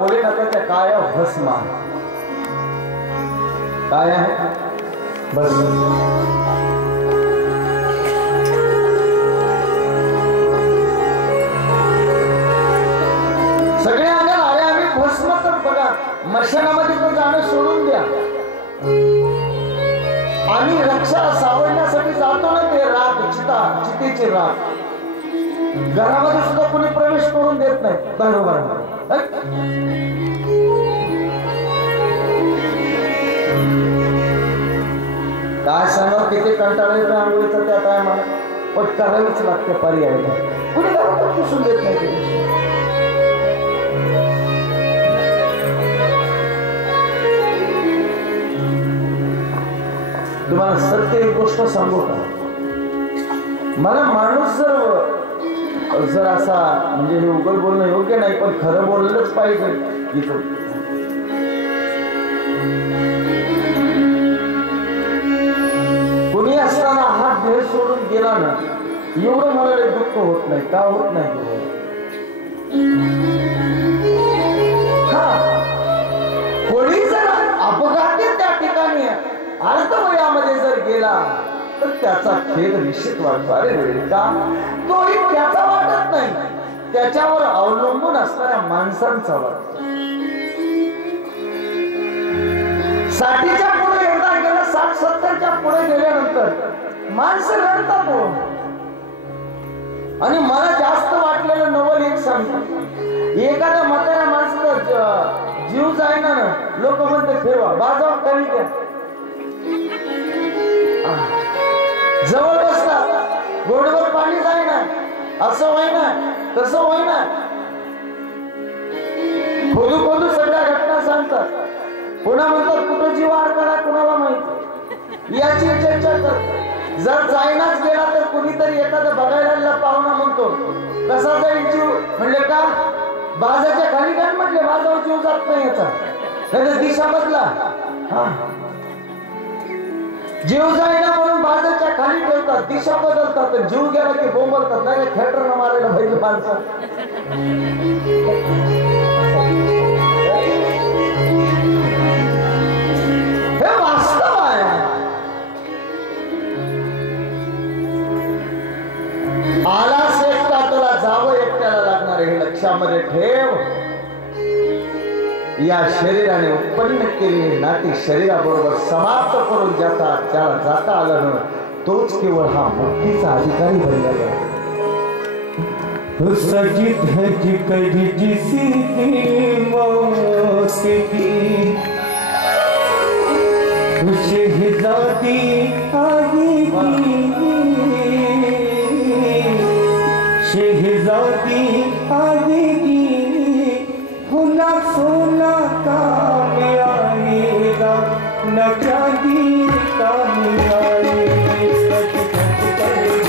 बोले टाकायच्या काया भस्मा काय आहे भस्म सगळे अंगाला अरे आम्ही भस्म तर बघा मशानामध्ये तर जाणं सोडून द्या आम्ही रक्षा सावरण्यासाठी जातो ना ते राग चितेचे राग घरामध्ये सुद्धा कोणी प्रवेश करून देत नाही बरोबर काय सांगा किती कंटाळा येतो आंघोळीचा त्या टायमाला पण करावीच लागते पर्याय कुणी घरात पुसून देत नाही तुम्हाला सत्य एक गोष्ट सांगू का मला माणूस जर असा म्हणजे हे उघड बोलणं योग्य नाही पण खरं बोललंच पाहिजे इथं कुणी असताना हा देह सोडून गेला ना एवढं मला दुःख होत नाही का होत नाही हा कोणी जर अपघाती त्या ठिकाणी अर्थवयामध्ये जर गेला तर त्याचा खेद निश्चित वाटतो अरे का तोही त्याचा वाटत नाही त्याच्यावर अवलंबून असणाऱ्या माणसांचा वाटतो 60च्या पुढे एकदा गेला 60-70च्या पुढे गेल्यानंतर माणसं रडतात आणि मला जास्त वाटलेलं नवल एक सांगतो एखाद्या म्हाताऱ्या माणसाचा जीव जाईना ना लोक म्हणते फिरवा बाजाव कमी द्या जवळ बसतात गोडवर पाणी जाईना असं होईना तसं होईना खोदू खोदू सगळ्या घटना सांगतात पुन्हा म्हणतात कुठं जीव आड करा कुणाला माहिती याची चर्चा करतात जर जाईनाच गेला तर कुणीतरी एखादं बघायला पाहुणा म्हणतो कसा जाईल जीव म्हणले का बाजाच्या खाली काय म्हटले बाजावर जीव जात नाही याचा त्याचा दिशा बदला जीव जायला म्हणून बाजाच्या खाली ठेवतात दिशा बदलतात जीव गेला की बोंबलतात नाही थिएटर न मारायला पाहिजे माणसं हे वास्तव आहे आलास एकटा तुला जावं एकट्याला लागणार हे लक्षामध्ये ठेव या शरीराने उत्पन्न केलेली नाती शरीराबरोबर समाप्त करून ज्याला जाता आलं ना तोच केवळ हा मुक्तीचा अधिकारी बनला जातो सजी धजी करी जिसी मौत की शहजादी आएगी शहजादी आएगी ना सोना काम आएगा न चांदी काम आएगी सच सच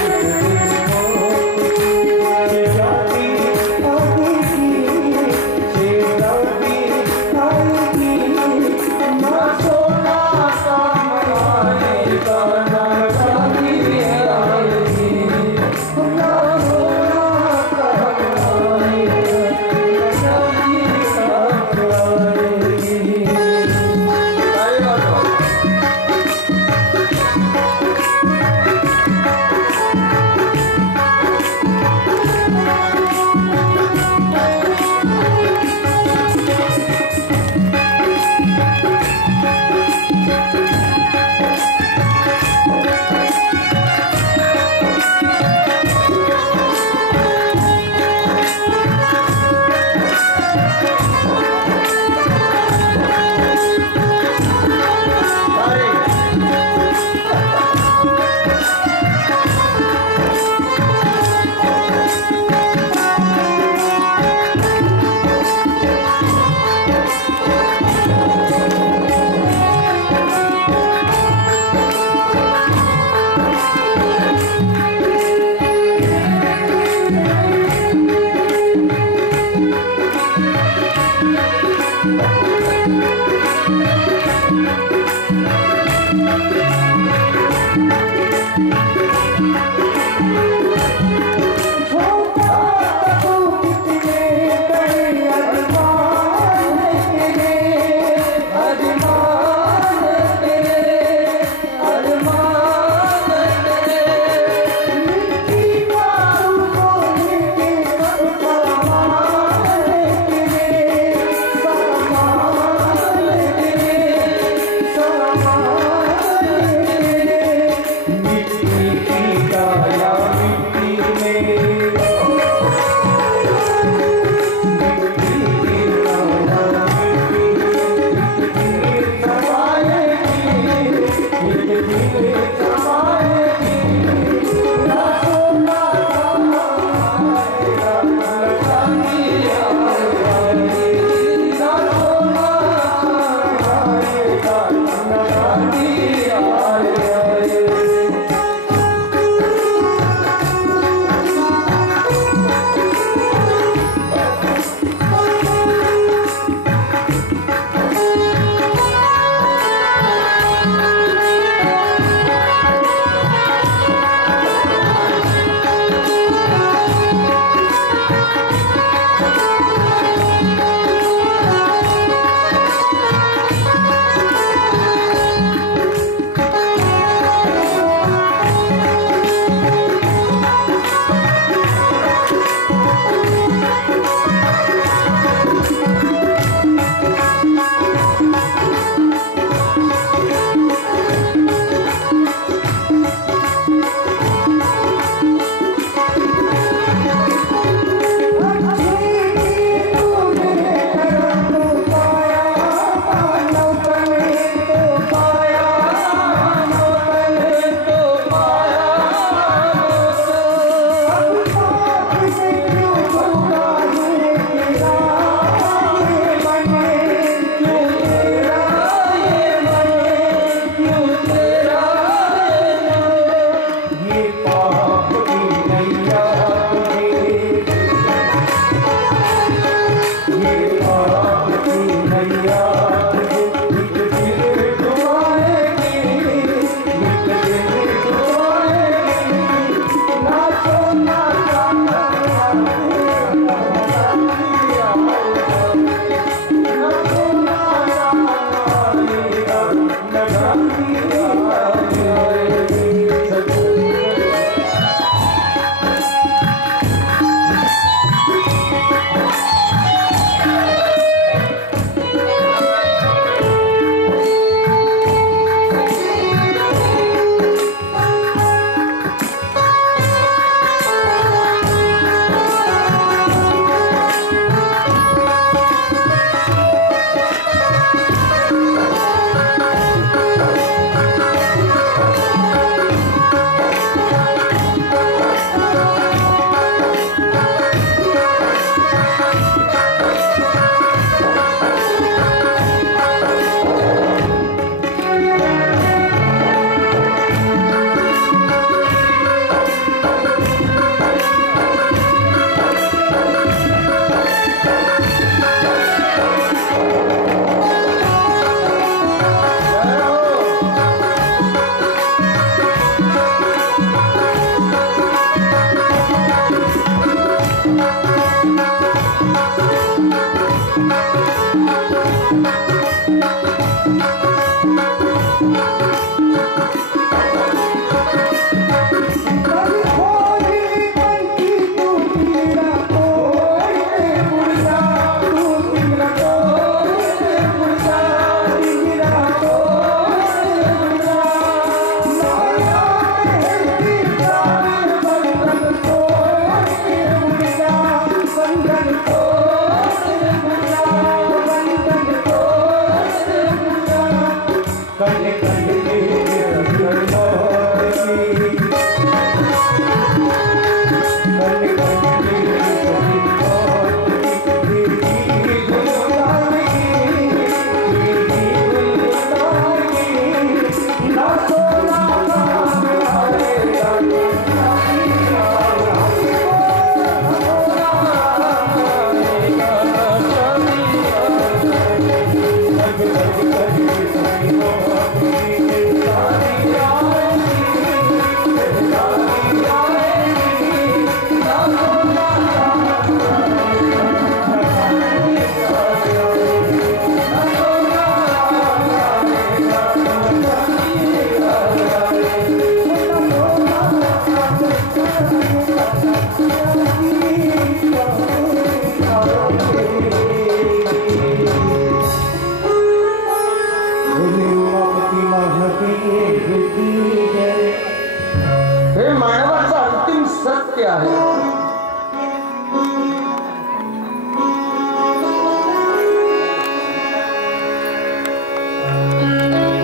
हे मानवाचं अंतिम सत्य आहे.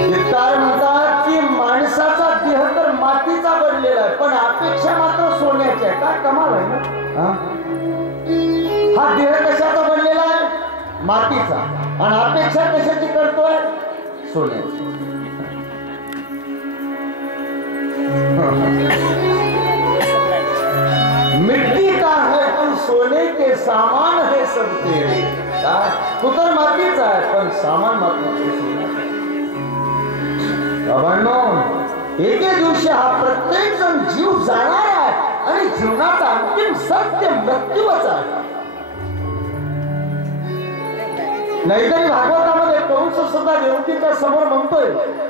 गीतकार म्हणतात की माणसाचा देह तर मातीचा बनलेला आहे, पण अपेक्षा मात्र सोन्याची आहे. काय कमाल आहे ना. हा देह कशाचा बनलेला आहे? मातीचा. आणि अपेक्षा कशाची करतोय? सोन्याची. मिट्टी का है तुम सोने के सामान है सब तेरे. तू तर मातीचा आहे पण सामान मातीचे. एके दिवशी हा प्रत्येक जण जीव जाणार आहे आणि जीवनाचा अंतिम सत्य मृत्यूच आहे. नाहीतरी भागवतामध्ये कंस सुद्धा देवकीच्या समोर म्हणतोय,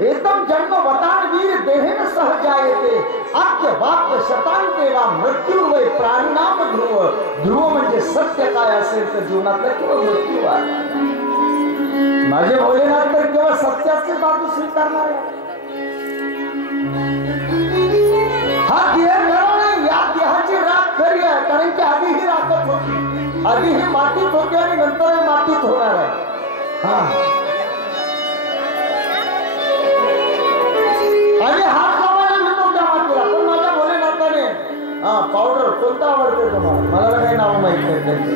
एकदम जन्म वतान वीर देहेन सहजायते आद्य वाक्य शतांतेवा मृत्यू वै प्राणनाम ध्रुव. ध्रुव म्हणजे सत्य काय असेल तर जीवनातला केवळ मृत्यू आहे. माझे भोलेनाथ तर केवळ सत्याचे बाजू स्वीकारणार आहे. हा देह नाही, या देहाची राख खरी आहे, कारण की आधी ही राखत होती. आधी ही मातीत होती आणि नंतर ही मातीत होणार आहे. आणि हात लावायला मिळतो त्या मातीला. पण माझ्या भोलेनाथाने पावडर कोणता आवडते तुम्हाला? मला काही नाव माहित नाही त्यांचं.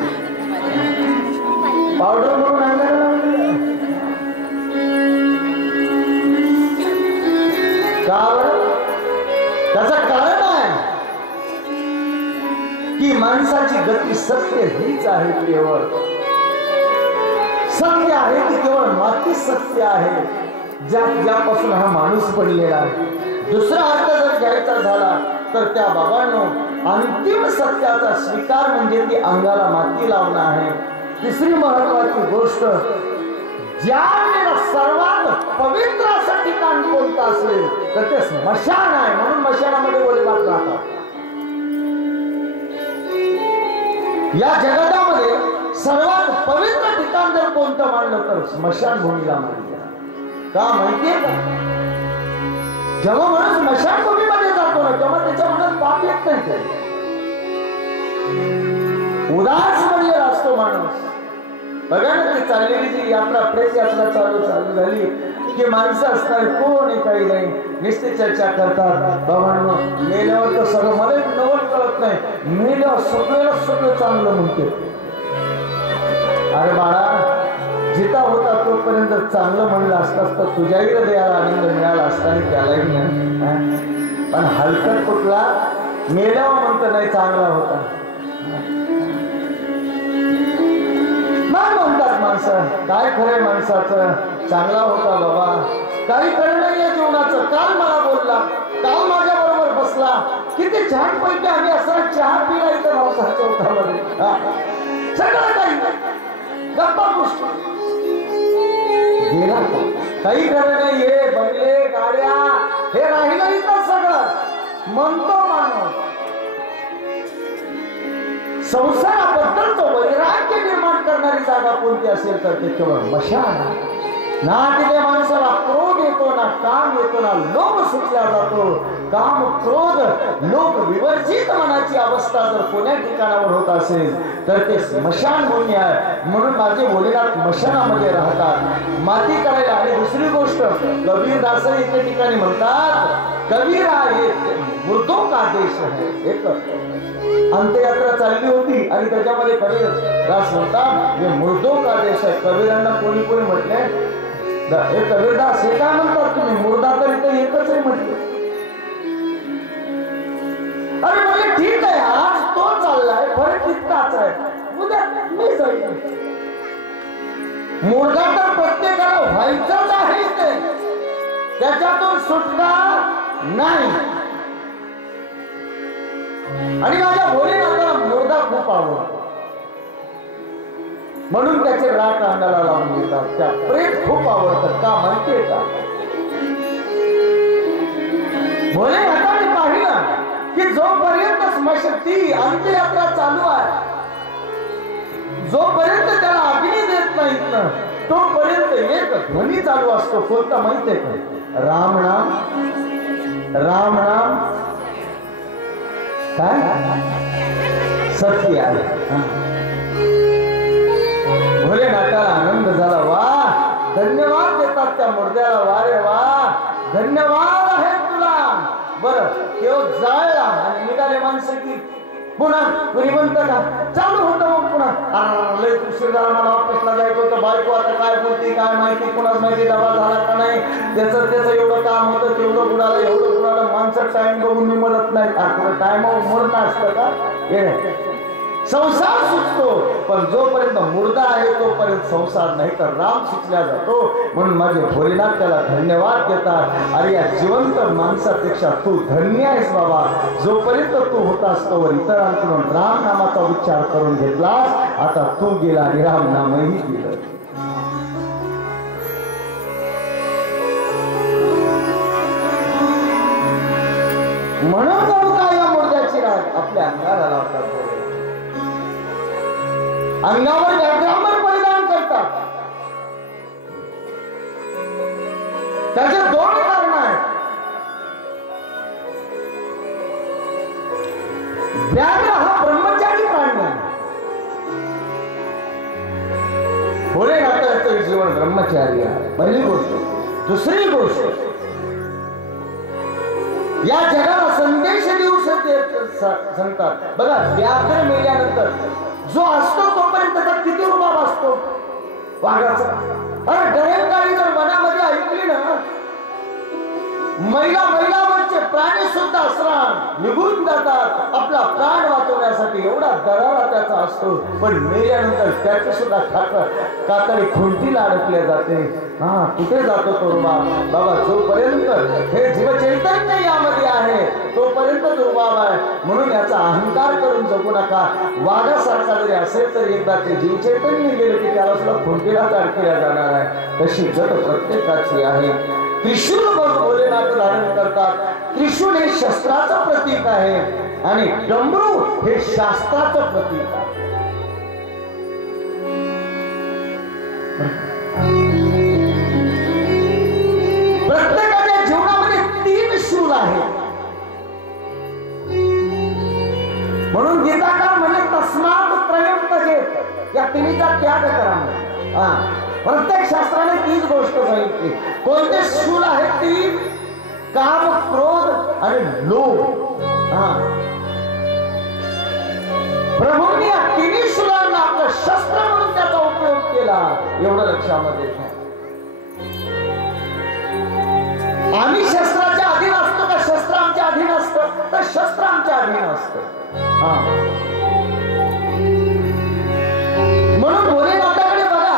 पावडर म्हणून अंगाला लावलेलं त्याचं कारण आहे की माणसाची गती सत्य हीच आहे. केवळ सत्य आहे की केवळ माती सत्य आहे, ज्यापासून हा माणूस पडलेला आहे. दुसरा अर्थ जर घ्यायचा झाला तर त्या बाबांनो अंतिम सत्याचा स्वीकार म्हणजे ती अंगाला माती लावणं आहे. तिसरी महत्वाची गोष्ट, ज्या सर्वात पवित्र असं ठिकाण कोणतं असेल तर ते स्मशान आहे. म्हणून स्मशानामध्ये गोळीबार राहतात. या जगामध्ये सर्वात पवित्र ठिकाण जर कोणतं मानलं तर स्मशानभूमीला मानलं. का माहितीये का? जेव्हा माणूस स्मशानभूमीमध्ये जातो ना तेव्हा त्याच्या मनात पाप येत नाही. उदास बनलेला असतो माणूस. बघा ना ती चाललेली जी यात्रा, प्रेस यात्रा चालू झाली की माणसं असणार कोणी काही नाही, नुसती चर्चा करतात. बाबांनो मेल्यावर तर सगळं मला नवल कळत नाही, मेल्यावर सगळं चांगलं म्हणते. अरे बाळा, जिता होता तोपर्यंत चांगलं म्हणलं असतास तर तुझ्याही हृदयाला आनंद मिळाला असता आणि त्यालाही नाही. पण हलकट कुठला मेल्यावर म्हणतं नाही चांगला होता. म्हणतात माणसं, काय खरंय माणसाचं, चांगला होता बाबा, काही खरं नाही या जीवनाचं. काल मला बोलला, काल माझ्या बरोबर बसला, किती छान पैकी आम्ही असा चहा पिला इथं पावसाच्या चौकामध्ये. सगळं काही गप्पा गोष्टी. नको, काही खरं नाही. हे बंगले गाड्या हे राहिलं इथं सगळं म्हणतो माणूस. संसाराबद्दलचं वैराग्य निर्माण करणारी जागा कोणती असेल तर ते केवळ मशान. ना तिथे माणसाला क्रोध येतो, ना काम येतो, ना लोभ सुटला जातो. काम क्रोध लोभ विवर्जित मनाची अवस्था जर कोण्या ठिकाणावर होत असेल तर ते स्मशानभूमी आहे. म्हणून माझे भोलेनाथ मशानामध्ये राहतात माती करायला. आणि दुसरी गोष्ट कबीरदास इथे ठिकाणी म्हणतात, कबीरा हे मुर्दों का देश है. एक अंत्ययात्रा चालली होती आणि त्याच्यामध्ये कबीरदास म्हणतात हे मुर्दों का देश आहे. कबीरांना कोणी कोणी म्हटले, हे कबीरदास हे काय म्हणतात तुम्ही, मुर्दा तर इथं एकच आहे म्हटलं. अरे म्हणजे ठीक आहे, आज तो चाललाय, फरक तितकाच आहे, उद्या मी जाईल. मुर्दा तर प्रत्येकाला व्हायचंच आहे ते, त्याच्यातून सुटका नाही. आणि माझ्या भोलेनाथाला मुर्दा खूप आवडतो म्हणून त्याचे राख अंगाला लावून देतात. त्या प्रेत खूप आवडतं का माहितीये का? भोलेनाथाने पाहिलं की जोपर्यंत स्मशक्ती अंत्ययात्रा चालू आहे, जोपर्यंत त्याला अग्नी देत नाहीत ना तोपर्यंत एक ध्वनी चालू असतो. कोणता माहितीये का? राम नाम, राम नाम काय सत्य आहे. भोलेनाथाला आनंद झाला. वा धन्यवाद देतात त्या मुर्द्याला. वा रे वा धन्यवाद आहे तुला. बरं तेव्हा जायला आणि निघाले माणसं की पुन्हा कुणी म्हणतं का चालू होतं. मग पुन्हा लय उशीर झाला, मला ऑफिसला जायचं होतं, बायको आता काय बोलती काय माहिती, कुणाच माहिती डबा झाला का नाही, त्याचं एवढं काम होतं, तेवढं कुणाला एवढं कुणाला. माणसं टाइम बघून निमरत नाही. टाइमावर मरणं असतं का? हे संसार सुचतो पण जोपर्यंत मुर्दा आहे तोपर्यंत संसार नाही तर राम सुचल्या जातो. म्हणून माझे भोलेनाथ त्याला धन्यवाद देतात. अरे या जिवंत माणसापेक्षा तू धन्य आहेस बाबा. जोपर्यंत तू होतास तोवर इतरांकडून राम नामाचा उच्चार करून घेतलास, आता तू गेला आणि राम नामही गेलं. म्हणून का या मुर्द्याची राग आपल्या अंगाला लावतात, अंगावर व्याघ्रांबर परिणाम करतात. त्याचे दोन कारण आहेत. व्याघ्र हा ब्रह्मचारी प्राणी आहे. भोलेनाथाचं जीवन ब्रह्मचारी आहे, पहिली गोष्ट. दुसरी गोष्ट, या जगाला संदेश देऊ सांगतात. बघा व्याघ्र मेल्यानंतर जो असतो तोपर्यंत त्याचा किती रुबाब असतो वाघाचा. अरे डरेंगाळी जर मनामध्ये ऐकली ना, मैलावरचे प्राणी सुद्धा असणार निघून जातात आपला प्राण वाचवण्यासाठी. एवढा दरारा त्याचा असतो. पण मेल्यानंतर त्याचे सुद्धा कातडी खुंटीला अडकले जाते. हा कुठे जातो तो रुबाब? बाबा जोपर्यंत हे जीवचैतन्य यामध्ये आहे तोपर्यंत रुबाब आहे. म्हणून याचा अहंकार करून जगू नका. वाघासारखा जरी असेल तर एकदा ते जीवचैतन्य गेले की त्याला सुद्धा खुंटीलाच अडकल्या जाणार आहे. तशी जग प्रत्येकाची आहे. त्रिशूल भोलेनाथ धारण करतात. त्रिशूल हे शस्त्राचं प्रतीक आहे आणि डमरू हे शास्त्राचं प्रतीक आहे. प्रत्येकाच्या जीवनामध्ये 3 शूल आहेत. म्हणून गीताकार म्हणजे तस्मात् त्रयं त्यजेत, या तिन्हीचा त्याग करा. प्रत्येक शास्त्राने तीच गोष्ट सांगितली. कोणते शूल आहेत ती? काम, क्रोध आणि लोभ. प्रभूंनी या तिन्ही शूलांना आपलं शस्त्र म्हणून त्याचा उपयोग केला. एवढं लक्षामध्ये घ्या. आम्ही शस्त्राच्या अधीन असतो का शस्त्र आमच्या अधीन असतं? तर शस्त्र आमच्या अधीन असतं. म्हणून भोलेनाथाकडे बघा,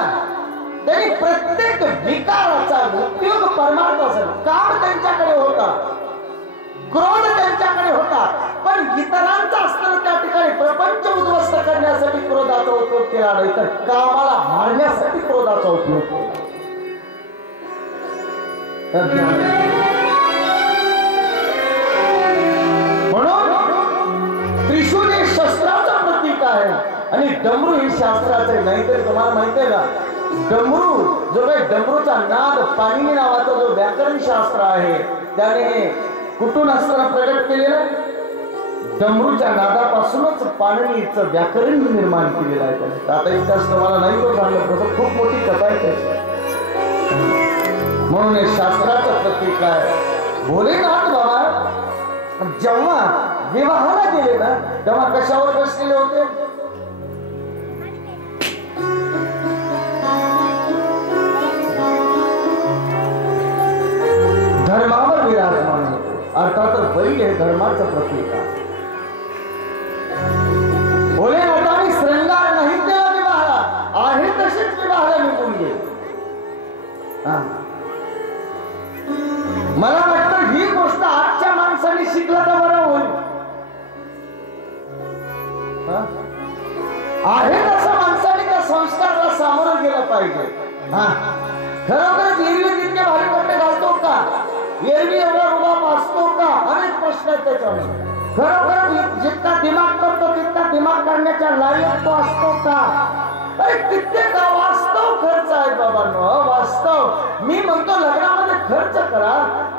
त्यांनी प्रत्येक विकाराचा उपयोग परमार्थासाठी. काम त्यांच्याकडे होता, क्रोध त्यांच्याकडे होता, पण इतरांचा असताना त्या ठिकाणी प्रपंच उद्ध्वस्त करण्यासाठी क्रोधाचा उपयोग केला नाही तर कामाला मारण्यासाठी क्रोधाचा उपयोग केला. म्हणून त्रिशूल हे शस्त्राचं प्रतीक आहे आणि डमरू हे शास्त्राचं. नाहीतर तुम्हाला माहिती आहे का, डमरू जो काही डमरूचा नाद पाणिनी नावाचा जो व्याकरण शास्त्र आहे त्याने कुठून असताना प्रकट केलेलं, डमरूच्या नादापासूनच पाणिनीचं व्याकरण निर्माण केलेलं आहे त्याने. आता इतिहास तुम्हाला नाही तो सांगत, तसं खूप मोठी कथा आहे त्याची. म्हणून हे शास्त्राचं प्रतीक आहे. भोलेनाथ बाबा जेव्हा विवाहाला गेले ना तेव्हा कशावर बसलेले होते, धर्मावर विराजमान होते. अर्थात बैल हे धर्माचं प्रतीक आहे. भोलेनाथांनी श्रृंगार नाही केला विवाहाला, आहे तसेच विवाहाला निघून गेले. मला वाटतं ही गोष्ट आजच्या माणसाने शिकला तर बरं होईल. आहे तसं माणसाने त्या संस्काराला सामोरं गेलं पाहिजे. खरोखरच एरवी तितके भारी कपडे घालतो का, एरवी एवढा रुबाब असतो का, अनेक प्रश्न आहेत त्याच्यामध्ये. खरोखर जितका दिमाग करतो तितका दिमाग काढण्याच्या लायक तो असतो का. अरे कित्येक वास्तव खर्च आहे बाबांनो, वास्तव. मी म्हणतो लग्नामध्ये खर्च करा,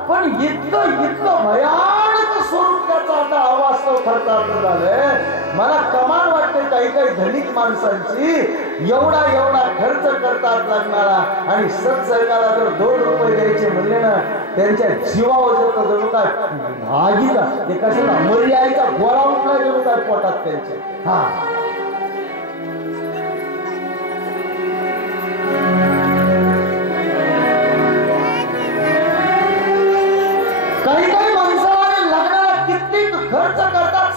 पण इतकं भयानक स्वरूप त्याचा आता अवास्तव खर्च झालंय. मला कमाल वाटते काही धनिक माणसांची एवढा खर्च करतात लग्नाला, आणि सत्संगाला जर 2 रुपये द्यायचे म्हणले ना त्यांच्या जीवावर जर जणू काय आगीचा ते कशाला मरी आईचा गोळा उठला जणू काय पोटात त्यांचे. काही माणसाला लग्नाला कित्येक खर्च करतात.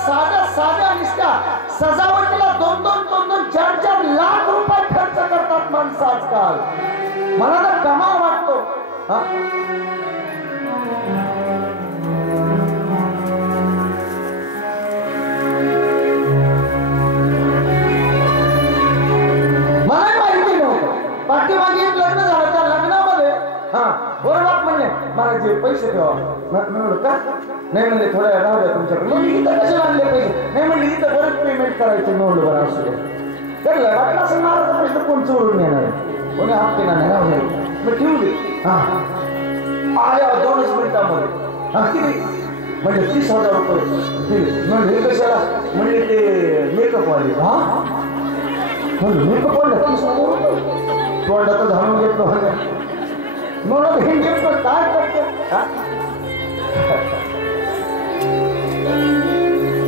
साध्या निष्ठा सजावटीला 2-2, 4-4 लाख रुपये खर्च करतात माणसं आजकाल. मला तर कमाल वाटतो. मला माहिती नव्हतं. पाठीमागे एक लग्न झालं, त्या लग्नामध्ये बरोबर म्हणले मला जे पैसे ठेवा. का नाही म्हणले थोड्या राहू द्या तुमच्याकडे. मग इथं कसे आणले पैसे, नाही म्हणले इथं बरंच पेमेंट करायचं. नोंद बरं असू तर वाटलं असं मारायचा प्रश्न कोण चोरून येणार आहे, कोणी हात केला नाही राहू द्या. मग ठेवली. आल्या 2च मिनिटामध्ये किती म्हणजे 30,000 रुपये दिले. म्हणजे कशाला म्हणजे ते मेकअप वाले. मेकअप वाले 30,000 रुपये तोंडात घालून घेतलं होतं. म्हणून हे नेमकं काय करते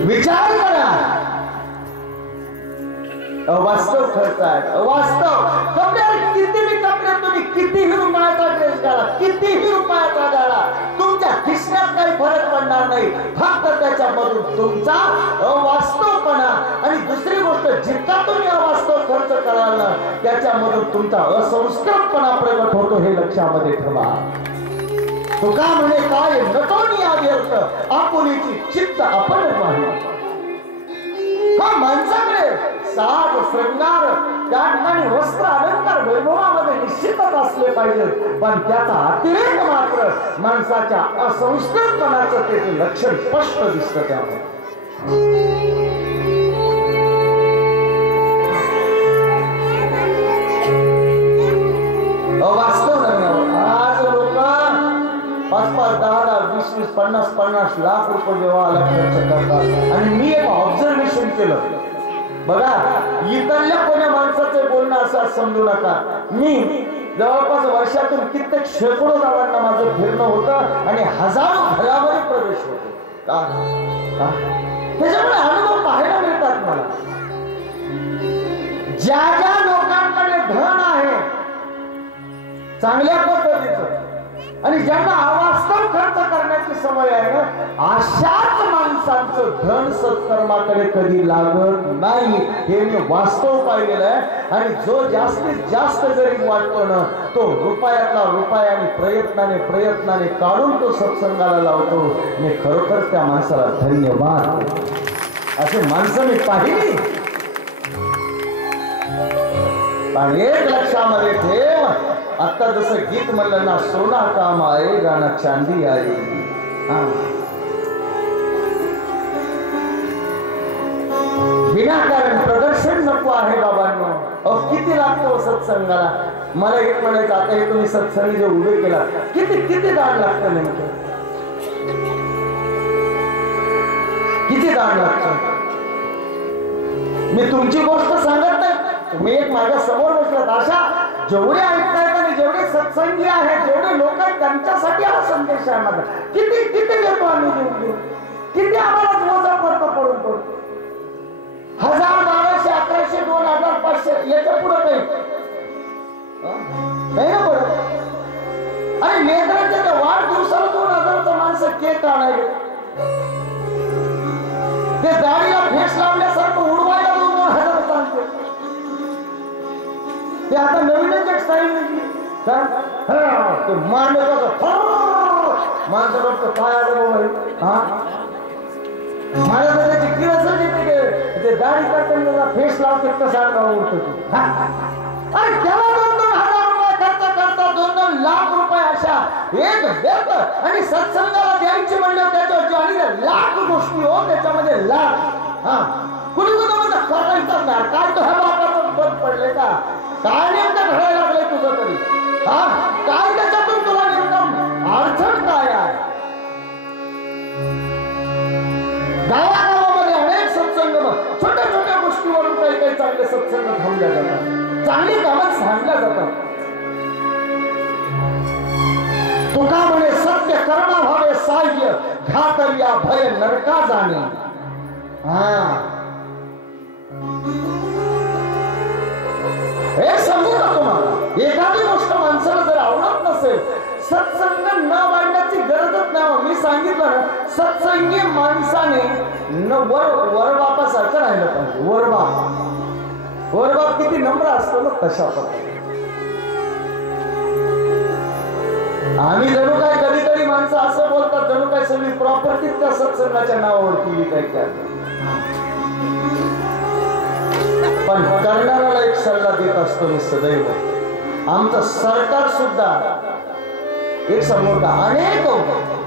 विचार करा. अवास्तव खर्च आहे, अवास्तव. कपड्यावर कितीही कपडे तुम्ही कितीही रुपयाचा ड्रेस घाला, कितीही रुपयाचा घाला, तुमच्या खिशात काही फरक पडणार नाही. फक्त त्याच्यामधून तुमचा अवास्तवपणा. आणि दुसरी गोष्ट, जितका तुम्ही अवास्तव खर्च कराल ना त्याच्यामधून तुमचा असंस्कृतपणा प्रगट होतो, हे लक्षामध्ये ठेवा. तुका म्हणे काय नटोनी व्यर्थ, आपुलीची चित्त आपण पाहिजे. माणसाकडे साज श्रृंगार त्या ठिकाणी वस्त्र अलंकार वैभवामध्ये निश्चितच असले पाहिजेत, पण त्याचा अतिरेक मात्र माणसाच्या असंस्कृतपणाचं ते लक्षण स्पष्ट दिसतं. त्यामुळे वास्तव आज लोक 5-5, 10-10, 20-20, 50-50 लाख रुपये विवाहाला खर्च करतात. आणि मी एक ऑब्झर्वेशन केलं बघा, इकडल्या कोण्या माणसाचं बोलणं असं समजू नका. मी जवळपास वर्षातून कित्येक शेकडो गावांना माझं फिरणं होतं आणि हजारो घरामध्ये प्रवेश होतो. त्याच्यामुळे अनुभव पाहायला मिळतात मला. ज्या लोकांकडे धन आहे चांगल्या पद्धतीचं आणि ज्यांना अवास्तव खर्च करण्याची सवय आहे ना, अशाच माणसांचं धन सत्कर्माकडे कधी लागत नाही. हे मी वास्तव पाहिलेलं आहे. आणि जो जास्तीत जास्त गरीब वाटतो ना तो रुपयातला रुपयाने प्रयत्नाने काढून तो सत्संगाला लावतो. मी खरोखर त्या माणसाला धन्यवाद. असे माणसं मी पाहिली. आणि एक लक्षामध्ये ठेव, आता जसं गीत म्हणलं ना, सोना काम आएगा ना चांदी आएगी. विनाकारण प्रदर्शन नको आहे बाबांनो. किती लागतो सत्संगाला. मला एक म्हणायचं, आता हे तुम्ही सत्संग जे उभे केला, किती दान लागतं नेमकं, किती दान लागतं. मी तुमची गोष्ट सांगत नाही, तुम्ही एक माझ्या समोर बसलात. अशा जेवढे ऐकतायत आणि जेवढे सत्संगी आहेत, जेवढे लोक आहेत, त्यांच्यासाठी हा संदेश आहे माझा. किती घेतो आम्ही देऊ, किती आम्हाला वजा पडतो पडून पडून. 1000, 1200, 1100, 2000, 500 याच्या पुढे काही नाही ना पडत. आणि लेकरांच्या त्या वाढदिवसाला 2000चं माणसं केक आणायला, ते दाढीला फेस लावल्यासारखं उडवायला 2000 चालते. ते आता नवीनच एक स्टाईल ते मारण्याचं माणसं करतो. काय आलं बाबा, मला त्याची किरसच येते, ते दाढी करताना फेस लावते कसा उडतो. आणि त्याला 2-2,000 रुपये खर्च करता, 2-2 लाख रुपये अशा एक व्यक्त. आणि सत्संगाला द्यायची म्हणलं त्याच्या आणि लाख गोष्टी हो, त्याच्यामध्ये लाख. कुणी म्हणतं करायचं ना, काय तो ह्या बापाचं बंद पडले का, काय नेमकं घडायला लागलंय तुझं तरी, काय त्याच्यातून तुला नेमकं अडचण काय आहे. गावागावामध्ये अनेक सत्संग, छोट्या छोट्या गोष्टीवरून काही काही चांगले सत्संग थांबल्या जातात, चांगली कामं सांगल्या जातात. तुका म्हणे सत्य करणा भावे साह्य, घातल्या भय नरका जाणे. हे समजू का तुम्हाला. एखादी गोष्ट माणसाला जर आवडत नसेल, सत्संग न वाढण्याची गरजच नाही. मी सांगितलं ना, सत्संगी माणसाने वरबापासारखं राहिलं पाहिजे. वरबाप किती नम्र असतो ना, तशा प्रकारे. आम्ही जणू काय कधीतरी माणसं असं बोलतात, जणू काय सगळी प्रॉपर्टी त्या सत्संगाच्या नावावर केली काय काय. पण करणाऱ्याला एक सल्ला देत असतो मी सदैव. आमचं सरकार सुद्धा एक समोर का, अनेक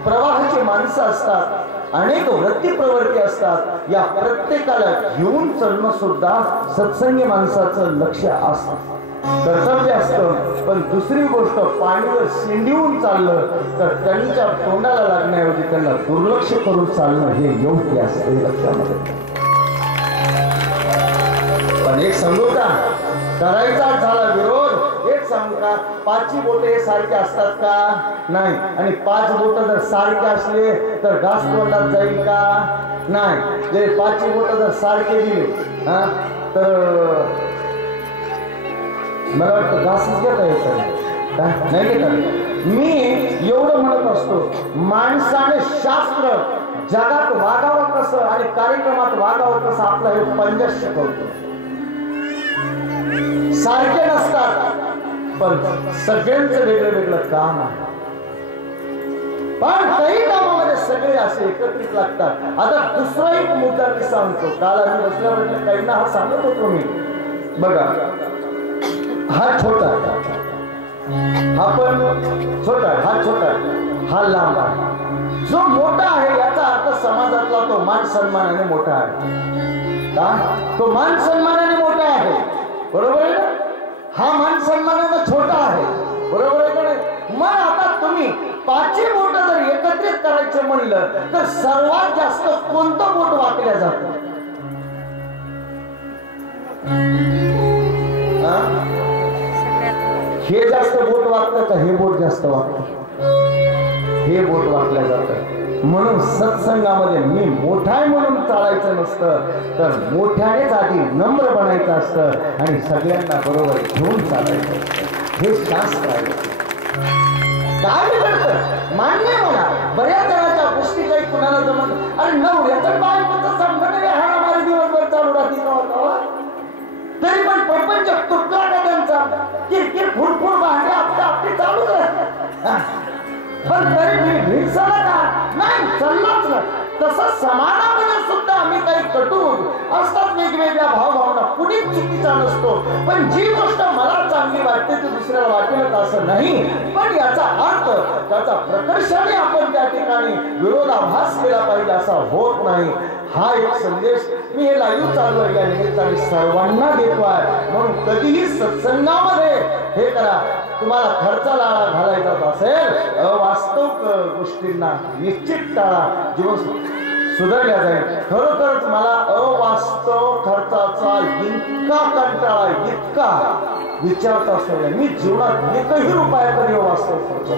प्रवाहाची माणसं असतात, अनेक वृत्ती प्रवृत्ती असतात. या प्रत्येकाला घेऊन चालणं सुद्धा सत्संगी माणसाचं लक्ष असतं, कर्तव्य असतं. पण दुसरी गोष्ट, पाणीवर शेंडीहून चाललं तर त्यांच्या तोंडाला लागण्याऐवजी त्यांना दुर्लक्ष करून चालणं हे योग्य असतं, लक्षामध्ये. पण एक सांगू का, करायचा झाला विरोध, एक सांगू का, 5 बोटे हे सारखे असतात का, नाही. आणि 5 बोट जर सारखे असले तर घास तोंडात जाईल का, नाही. जर 5 बोट जर सारखे दिले तर मला वाटतं घासच घेता येत नाही घेतात. मी एवढं म्हणत असतो, माणसाने शास्त्र जगात वागावं कसं आणि कार्यक्रमात वागावं कसं आपलं हे पंजाब शिकवतो. सारखे नसतात, पण सगळ्यांचं वेगळं वेगळं काम आहे. पण काही कामामध्ये सगळे असे एकत्रित लागतात. आता दुसरा एक मुद्दा मी सांगतो. काल आम्ही बसल्या म्हटलं काहींना हा सांगत होतो मी. बघा, हा छोटा, हा पण छोटा, हा छोटा, हा लांब आहे. जो मोठा आहे याचा अर्थ समाजातला तो मान सन्मानाने मोठा आहे का, तो मान सन्मानाने मोठा आहे, बरोबर आहे ना. हा मान सन्मानाने छोटा आहे, बरोबर आहे का नाही. मग आता तुम्ही 5 बोट जर एकत्रित करायचे म्हणलं तर सर्वात जास्त कोणतं बोट वाकल्या जातं, हे जास्त बोट वाकतं का हे बोट जास्त वाकतं, हे बोट वाकल्या जातं. म्हणून सत्संगामध्ये मी मोठा आहे म्हणून चालायचं नसतं, तर मोठ्यानेच आधी नम्र बनायचं असतं आणि सगळ्यांना बरोबर घेऊन चालायचं असतं. हे शास्त्र आहे. काय बिघडतं मान्य म्हणा, बऱ्याच जणांच्या गोष्टी काही कुणाला जमत. अरे नवऱ्याचं बायकोचं समजा नाही, हाणामारी दिवसभर चालू राहते का, तरी पण प्रपंच तुटला का त्यांचा, किरकिर फुडफुड भांडे आपली चालूच राहते. पण तरी मी भिडसला का नाही, चाललाच ना. तसं समाजामध्ये सुद्धा आम्ही काही कटू असतात वेगवेगळ्या भावभावना, कुणीच चुकीचा नसतो, पण जी गोष्ट मला चांगली वाटते ती दुसऱ्याला वाटेल असं नाही. पण याचा अर्थ त्याचा प्रकर्षाने आपण त्या ठिकाणी विरोधाभास केला पाहिजे असा होत नाही. हा एक संदेश मी हे लाईव्ह चालू आहे या निमित्ताने सर्वांना देतो आहे. म्हणून कधीही सत्संगामध्ये हे करा, तुम्हाला खर्चाला आळा घालायचा असेल अवास्तव गोष्टींना निश्चित टाळा, जीवन सुधारल्या जाईल. खरोखरच मला अवास्तव खर्चाचा इतका कंटाळा, इतका विचारता असलेला मी जीवनात एकही रुपया कधी अवास्तव खर्च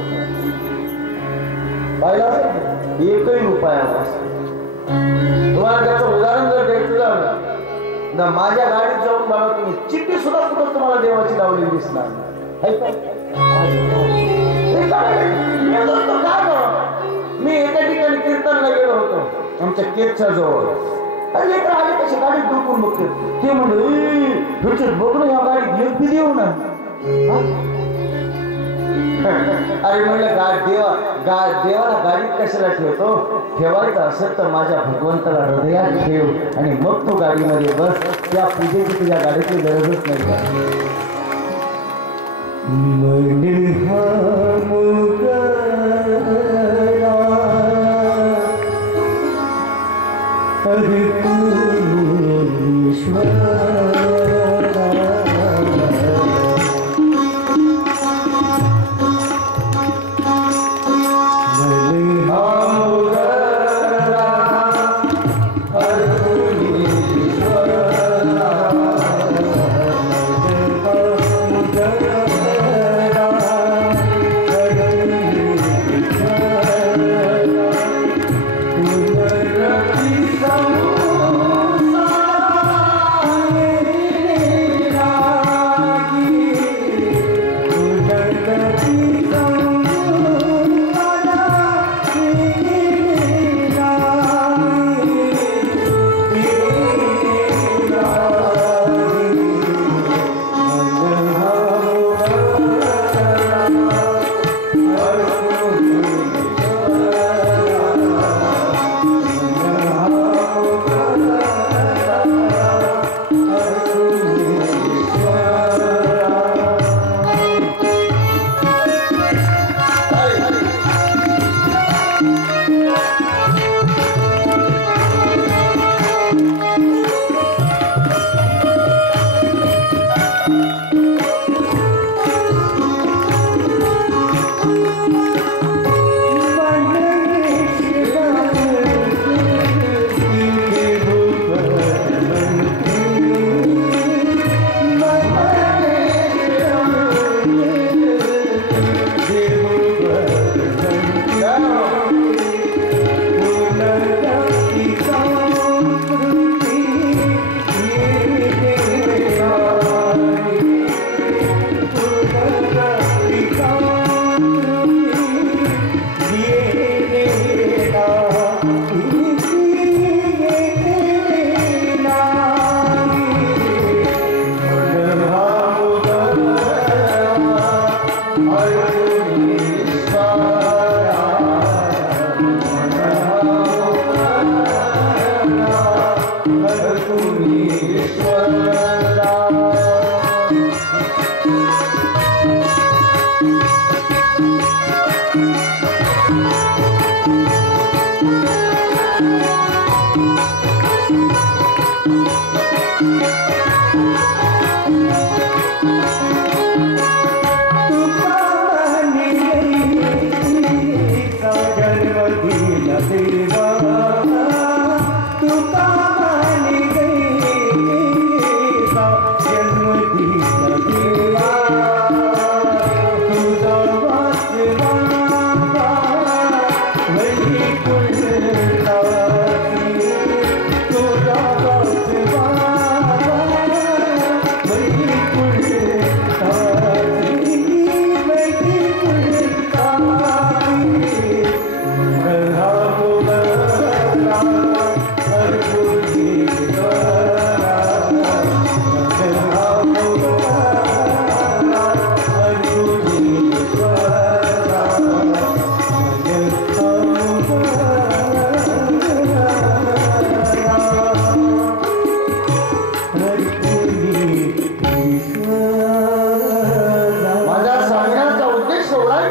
पाहिला एकही रुपया वास्तव. तुम्हाला त्याचं उदाहरण जर द्यायचं झालं तर माझ्या गाडीत जाऊन बघा तुम्ही, चिठ्ठी सुद्धा कुठं तुम्हाला देवाची लावलेली दिसणार मी एका ठिकाणी कीर्तनला गेलो होतो आमच्या केकच्या जवळ. अरे लेकर आले कशी गाडीत डोकून बघते, ते म्हणजे बघणं ह्या गाडीत एक बी देऊ ना. अरे म्हणलं देवाला गाडीत कशाला ठेवतो, ठेवायचं असेल तर माझ्या भगवंताला हृदयात ठेव आणि मग तू गाडीमध्ये बस. त्या पूजेची तुझ्या गाडीची गरजच नाही.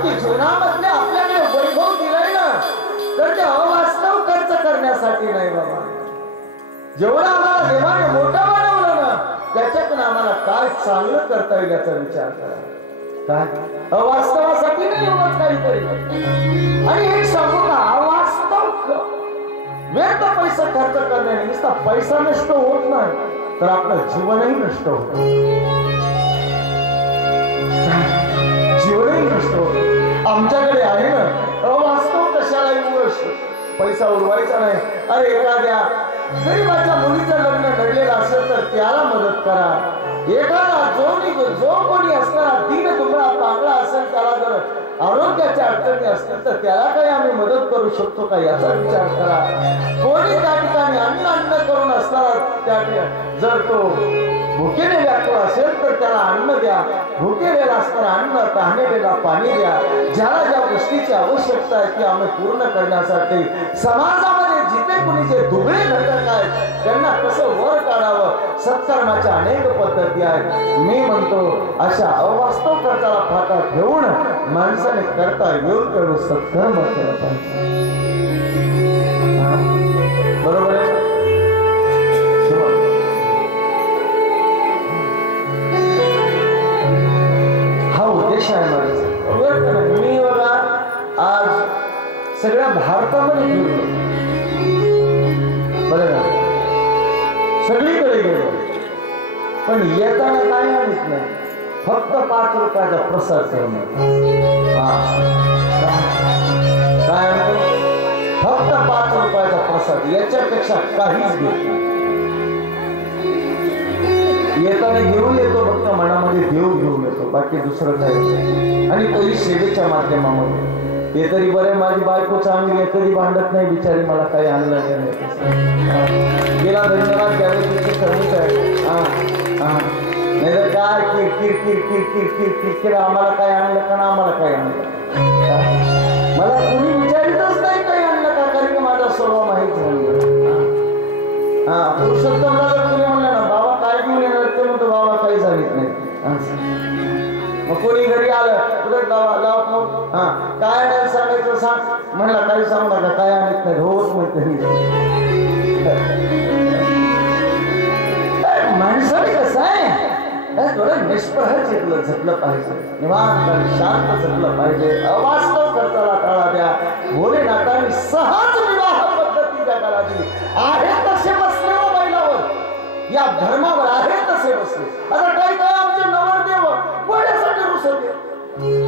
की जीवनामधले आपल्याकडे वैभव दिलंय ना तर ते अवास्तव खर्च करण्यासाठी नाही बाबा. जेवढं आम्हाला देवाने मोठं बनवलं ना त्याच्यातून आम्हाला काय चांगलं करता येईल याचा विचार करा. काय अवास्तवासाठी नाही होत काहीतरी. आणि एक सांगू का, अवास्तव व्यर्थ पैसा खर्च करण्याने नुसता पैसा नष्ट होत नाही तर आपलं जीवनही नष्ट होत. जीवनही नष्ट होत. आमच्याकडे आहे ना अवास्तव कशालाही गोष्ट पैसा उडवायचा नाही. अरे एखाद्या गरीबाच्या मुलीचं लग्न घडलेलं असेल तर त्याला मदत करा. एखादा जो कोणी असणारा दीन दुबळा पांगळा असेल त्याला जर आरोग्याच्या अडचणी असतील तर त्याला काही आम्ही मदत करू शकतो का याचा विचार करा. कोणी त्या ठिकाणी अन्न करून असणारा त्या ठिकाणी जर तो भुकेने व्याकुळ असेल तर त्याला अन्न द्या. भुकेलेला असणारा अन्न, तहानेलेला पाणी द्या. ज्याला ज्या गोष्टीची आवश्यकता आहे ती आम्ही पूर्ण करण्यासाठी समाजामध्ये जिथे कुणी जे दुबळे घटक आहेत त्यांना कसं वर काढावं सत्कर्माच्या अनेक पद्धती आहेत. मी म्हणतो अशा अवास्तव खर्चाला फाटा घेऊन माणसाने करता येऊन तेवढं सत्कर्म केलं पाहिजे. बरोबर आहे. हा उद्देश आहे माझा. मी बघा आज सगळ्या भारतामध्ये फिरलो बरं का, सगळीकडे गेलो पण येताना काय आणत नाही, फक्त 5 रुपयाचा प्रसाद करणं. काय फक्त 5 रुपयाचा प्रसाद, याच्यापेक्षा काहीच घेत नाही. येताना घेऊन येतो फक्त मनामध्ये देव घेऊन येतो, बाकी दुसरं काही. आणि तरी सेवेच्या माध्यमामध्ये ते तरी बरे, माझी बायको चांगली आहे, कधी भांडत नाही बिचारी, मला काही आणलं नाही. गेला धन्यवाद द्यावे तिथे कमीच आहे. नाही तर काय किरकिर किरकिर किरकिर किरकिर आम्हाला काय आणलं का ना आम्हाला काय आणलं. मला कुणी विचारितच नाही काही आणलं का, कारण की माझा स्वभाव माहीत झाला. पुरुषोत्तमला जर तुम्ही म्हणलं ना बाबा काय घेऊन येणार ते म्हणतो बाबा काही सांगित नाही. मग कोणी घरी आलं कुठे बाबा जाऊ काय आणायला सांगायचं सांग म्हणला, काही सांगू नका काय आणत नाही रोज म्हणते. माणसाने कसं आहे थोडं निष्प्रह जगलं पाहिजे, निवांत शांत जगलं पाहिजे. अवास्तव खर्चाला टाळा द्या. भोलेनाथांनी सहज विवाह पद्धती जगाला दिली. आहे तसे बसले मोबाईलवर, या धर्मावर आहे तसे बसले. आता काही काय आमचे नवरदेव कोणासाठी रुसवते.